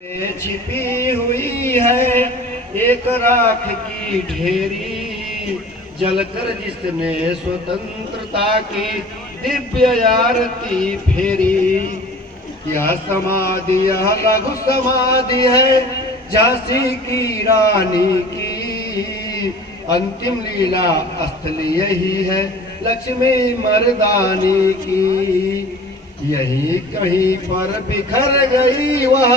छिपी हुई है एक राख की ढेरी, जलकर जिसने स्वतंत्रता की दिव्य आरती फेरी। यह समाधि यह लघु समाधि है झांसी की रानी की, अंतिम लीला स्थल यही है लक्ष्मी मर्दानी की। यही कहीं पर बिखर गई वह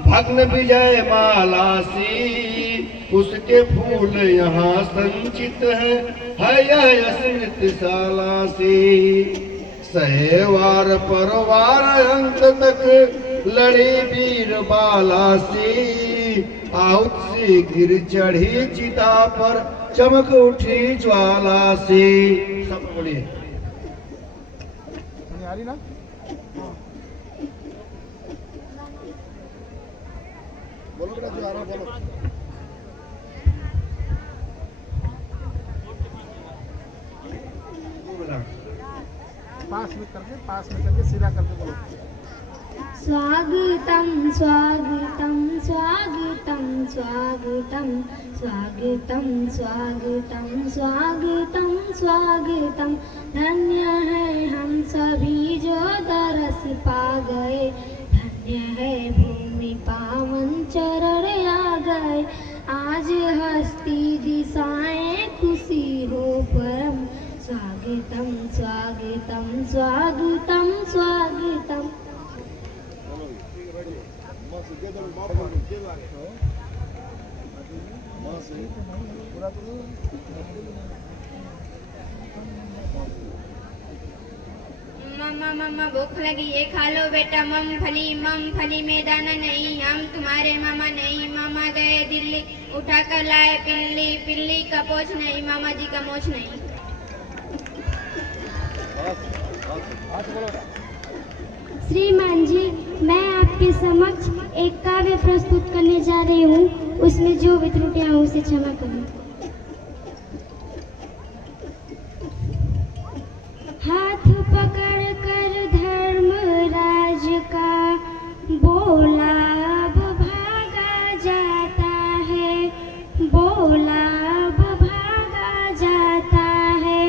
भग्न विजय माला सी, उसके फूल यहाँ संचित है यह स्मृतिशाला सी। सहेवार परवार अंत तक लड़ी वीर बाला सी, आहुत सी गिर चढ़ी चिता पर चमक उठी ज्वाला सी। सब बोलिए ना। बोलो बेटा जो आ रहा बोलो। पास में करके सीधा करके बोलो। स्वागतम स्वागतम स्वागतम स्वागतम स्वागतम स्वागतम स्वागतम स्वागतम। धन्य है हम सभी जो दरस पा गए, धन्य है भूमि पावन चरण आ गए। आज हस्ती दिशाएं खुशी हो परम, स्वागतम स्वागतम स्वागतम स्वागतम। मम्मा मम्मा भूख लगी ये खा लो बेटा मूंगफली में दाना नहीं, हम तुम्हारे मामा नहीं। मामा गए दिल्ली उठा कर लाए पिल्ली, पिल्ली का पोछ नहीं, मामा जी का मोछ नहीं। श्रीमान जी, मैं आपके समक्ष एक काव्य प्रस्तुत करने जा रही हूँ, उसमें जो भी त्रुटियां हो उसे क्षमा करें। हाथ पकड़ कर धर्मराज का बोला अब भागा जाता है, बोला अब भागा जाता है।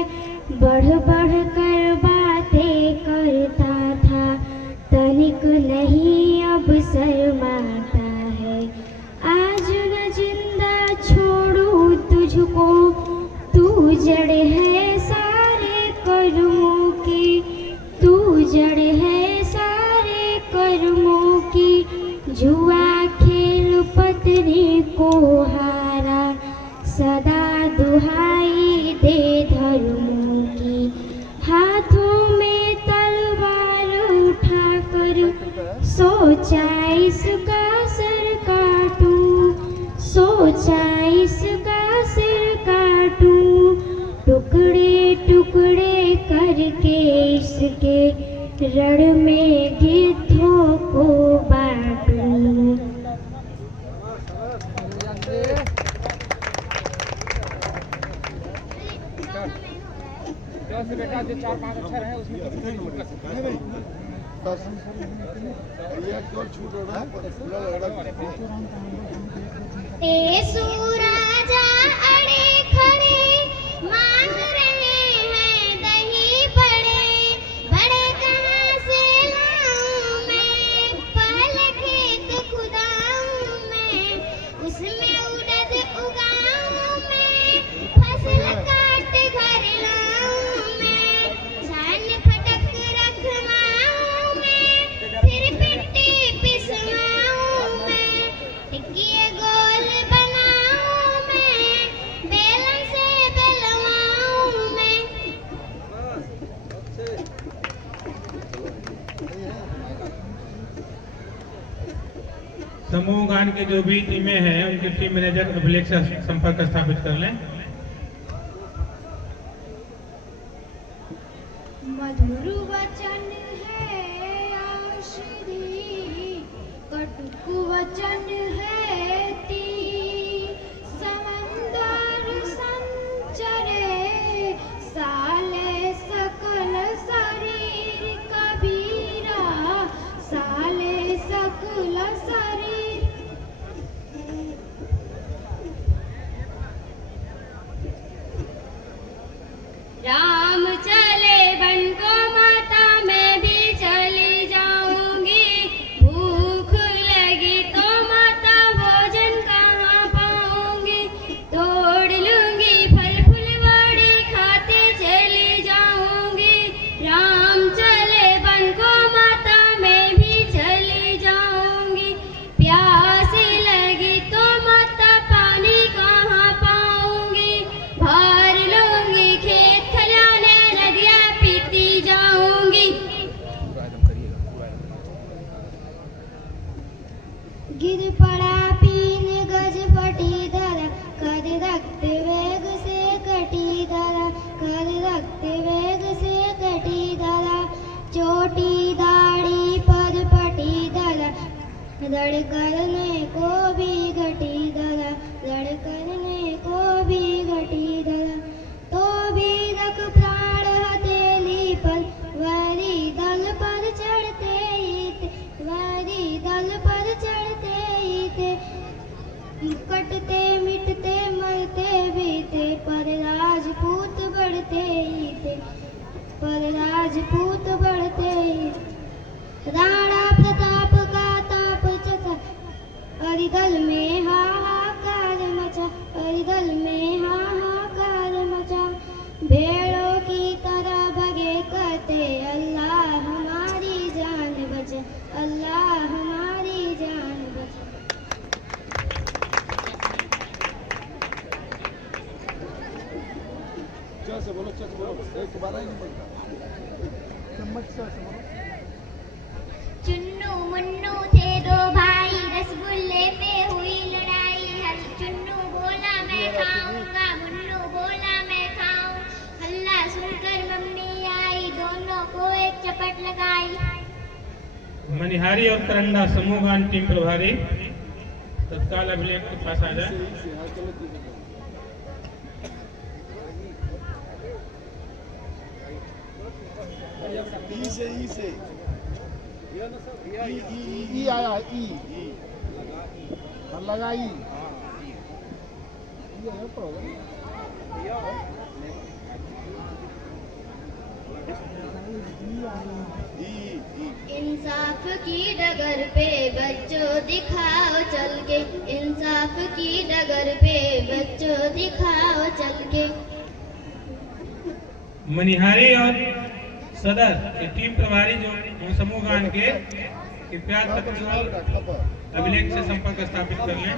बढ़ बढ़ कर बातें करता था, तनिक नहीं अब शर्माता है। आज न जिंदा छोड़ू तुझको, तू जड़ है सारे कर्मों की, तू जड़ है सारे कर्मों की। जुआ खेल पत्नी को हारा, सदा दुहाई दे धर्मों की। हाथों में तलवार उठाकर सोचा इसका सिर काटूं, सोचा इसका सिर काटूं। टुकड़े टुकड़े करके इसके रण में गिद्धों को बांटूं। बेटा जो 4-5 अक्षर है उसमें ए सूराजा अड़े खड़े मांग रहे हैं दही बड़े, बड़े कहाँ से लाऊं मैं, पहले खेत खुदाऊं मैं, उसमें उड़द उगाऊं मैं, फसल काट घर लाऊं मैं, छान फटक रखवाऊं मैं, फिर पिट्टी पिसवाऊं मैं, टिक्की गोल बनाऊं मैं, बेलन से बेलवाऊं मैं। समूह गान के जो भी टीमें हैं उनके टीम मैनेजर अभिलेख से संपर्क स्थापित कर लें। मधुर वचन है औषधि, कटुक वचन है तीर, समंदर संचरे साले सकल शरीर कबीरा, साले सकल शरीर गिर पड़ा 3 गज फटी धरा, कर रक्त वेग से कटी धरा, कर रक्त वेग से कटी धरा, चोटी दाढ़ी पर पटी धरा, रण करने को भी घटी धरा, रण करने को भी घटी धरा, तो भी रख प्राण हथेली पर, वैरी दल पर चढ़ते ही थे, वैरी दल पर चढ़ते ही थे, कटते मिटते मरते भी थे, पर राजपूत बढ़ते ही थे, पर राजपूत बढ़ते ही थे। राणा प्रताप का ताप चचा, अरिदल में हाहाकार मचा, अरिदल में हाहाकार मचा, भेड़ों की तरह भगे करते, अल्लाह हमारी जान बचा, अल्लाह हमारी जान बचा। से बोलो, एक बार ही नहीं बोलता, चम्मच से बोलो। चुन्नू मुन्नू थे 2 भाई, रसगुल्ले पे हुई लड़ाई, हल चुन्नू बोला मैं खाऊंगा, मुन्नू बोला मैं खाऊं, हल्ला सुनकर मम्मी आई, दोनों को एक चपट लगाई। मनिहारी और करंडा समूहगान टीम प्रभारी तत्काल अभिलेख के पास आ जाए। ई आया, ई लगा, ई इंसाफ की डगर पे बच्चों दिखाओ चल के, इंसाफ की डगर पे बच्चों दिखाओ चल के। मनिहारी और सदर के टीम प्रभारी जो समूह गान के कृपया तत्काल अभिलेख से संपर्क स्थापित कर लें।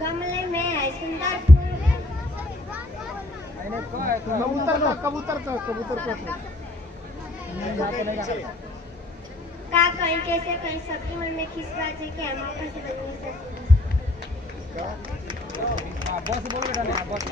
गमले में है सुंदर फूल, कबूतर का का कहीं कैसे कहीं सबके मन में खिसरा जे के हम कैसे बनी बॉस बोल बेटा ना बॉस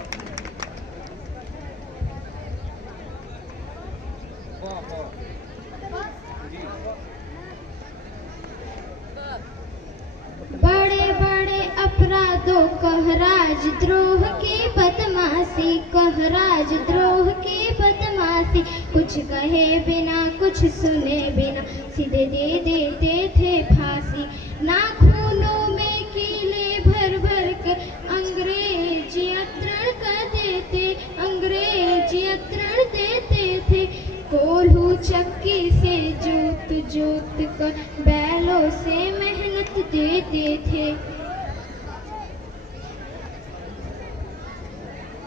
बड़े बड़े अपराधों कह राजद्रोह की बदमाशी, कह राजद्रोह की बदमाशी, कुछ कहे बिना कुछ सुने बिना सीधे दे देते थे फांसी, नाखूनों में कीले भर भर कर अंग्रेजी अत्रण कर देते, अंग्रेजी अत्रण देते थे, कोल्हू चक्की से जोत जोत कर बैलों से मेहनत देते थे,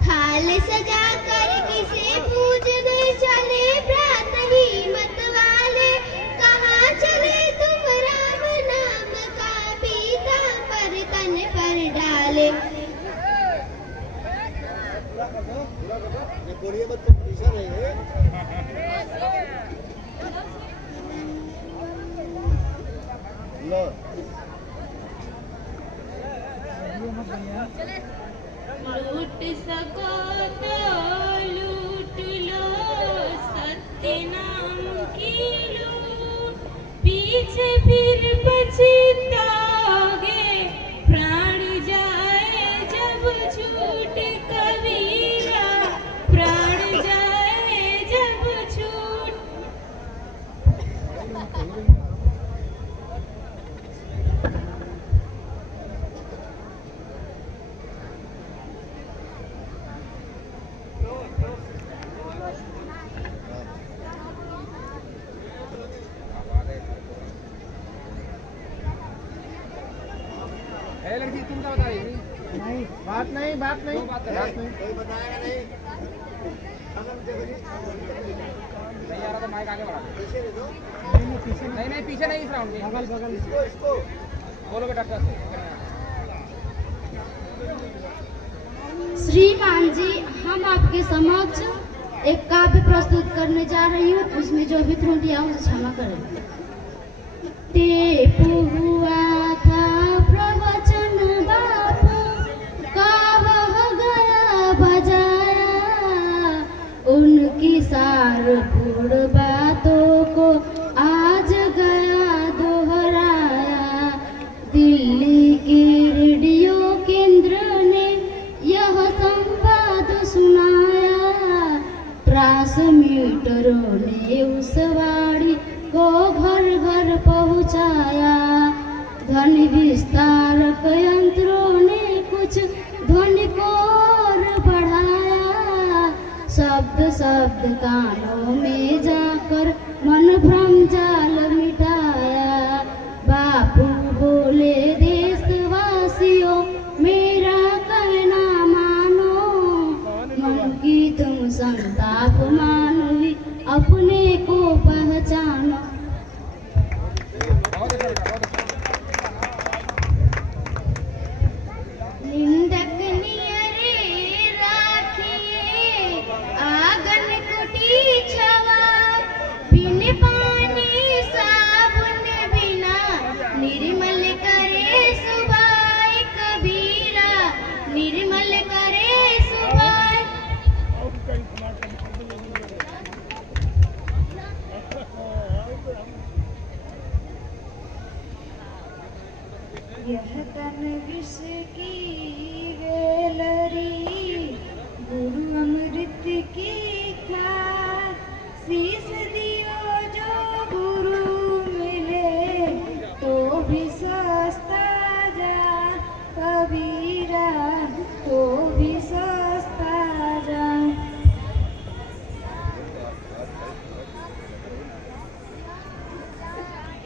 थाल सजा कर किसे पूजने चले प्रात ही मत वाले, कहाँ चले तुम राम नाम का पीता पर तन पर डाले। लूट सको तो लूट लो, सत्य नाम की लूट, पीछे फिर पछताओगे, प्राण जाए जब छूट कबीरा, प्राण जाए जब छूट। लड़की तुम क्या बता रही थी? नहीं, बात नहीं, बात नहीं, बात नहीं, कोई बताएगा नहीं। नहीं आ रहा तो माइक आगे बढ़ा। नहीं पीछे नहीं इस राउंड में, बगल इसको बोलो बेटा। श्रीमान जी, हम आपके समक्ष एक काव्य प्रस्तुत करने जा रही हूँ। उसमें जो भी त्रुटियां उसे क्षमा करें। टेप हुआ था प्रवचन बापू का, वह गया बजाया, उनकी सारपूर्ण बातों को आज गया दोहराया। दिल्ली के रेडियो केंद्र ने यह संवाद सुनाया, ट्रांसमीटरों ने उस वाणी को घर घर पहुंचाया। ध्वनि विस्तारक यंत्रों ने कुछ ध्वनि को और बढ़ाया। शब्द शब्द कानों में जाकर मन भ्रम जाल मिटाया। बापू बोले देशवासियों मेरा कहना मानो, मन की तुम संताप मानवी अपने को पहचानो। बहुत अच्छा लगा, बहुत अच्छा। निंदक नियरे राखिए आंगन कुटी छवा, बिन पानी साबुन बिना निर्मल करे सुबाई कबीरा, निर्मल करे सुबाई। यह तन विष की वेलरी, गुरु अमृत की खा, शीश दियो जो गुरु मिले तो भी सस्ता जा कबीरा, तो भी सस्ता जा।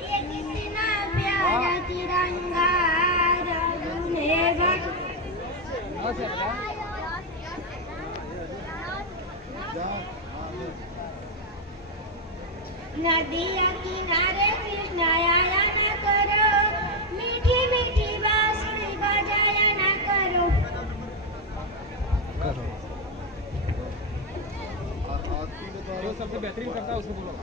ये कितना प्यारा तिरंगा रघुनेगा। बहुत अच्छा। नदिया किनारे कृष्ण आया न करो, मीठी मीठी बांसुरी बजाया न करो। जो सबसे बेहतरीन करता है उसको बोलो।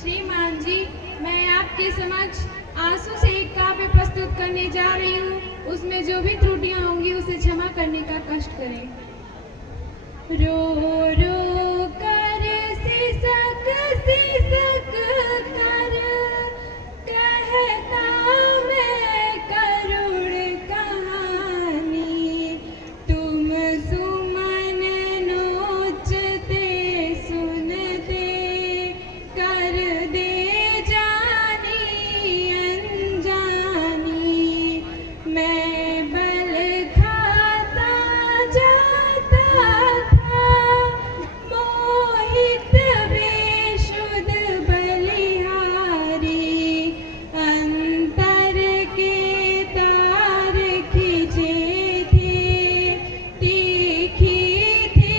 श्रीमान जी, मैं आपके समक्ष आंसू से एक काव्य प्रस्तुत करने जा रही हूँ। उसमें जो भी त्रुटियां होंगी उसे क्षमा करने का कष्ट करें। रो रो कर सिसक कर कहता मैं करुण कहानी, तुम सुमन नोचते सुनते कर दे जानी अनजानी। मैं बल खाता जाता था, मोहित बेशुद्ध बलिहारी, अंतर के तार खींचे थे, तीखी थी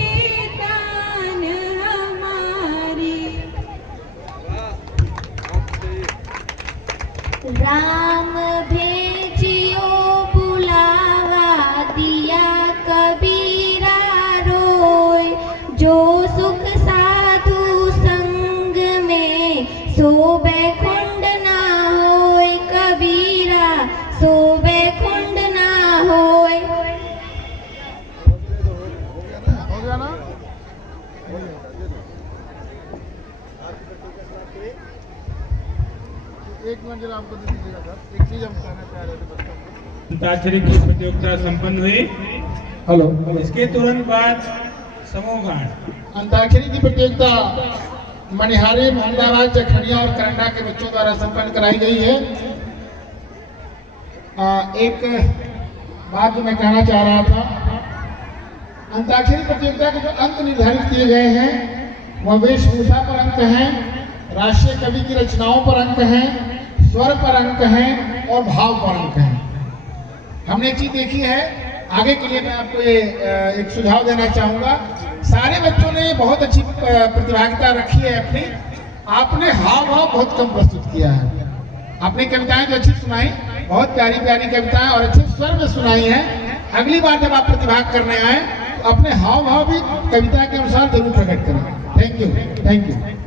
तान हमारी। राम भेजियो बुलावा दिया कबीरा रोय, जो सुख साधु संग में सो बैकुंड ना होय कबीरा, सो बैकुंड ना होय। हो गया ना? एक मंजिल आपको दे दीजिएगा सर। एक चीज हम कहना चाह रहे थे बच्चों को। अंताक्षरी की प्रतियोगिता संपन्न हुई। हेलो। इसके तुरंत बाद समूह गान। अंताक्षरी की प्रतियोगिता मणिहारी, मोहम्मदाबाद, जखनिया और करंडा के बच्चों द्वारा संपन्न कराई गई है। एक बात जो मैं कहना चाह रहा था, अंताक्षरी प्रतियोगिता के जो अंक निर्धारित किए गए हैं वह वेशभूषा पर अंक हैं, राष्ट्रीय कवि की रचनाओं पर अंक हैं, स्वर पर अंक हैं और भाव पर अंक हैं। हमने एक चीज देखी है, आगे के लिए मैं आपको ये एक सुझाव देना चाहूँगा। सारे बच्चों ने बहुत अच्छी प्रतिभागिता रखी है अपनी। आपने हाव भाव बहुत कम प्रस्तुत किया है। आपने कविताएं तो अच्छी सुनाई, बहुत प्यारी प्यारी कविताएं और अच्छे स्वर में सुनाई हैं। अगली बार जब आप प्रतिभाग करने आए तो अपने हाव भाव भी कविता के अनुसार जरूर प्रकट करें। Thank you, thank you.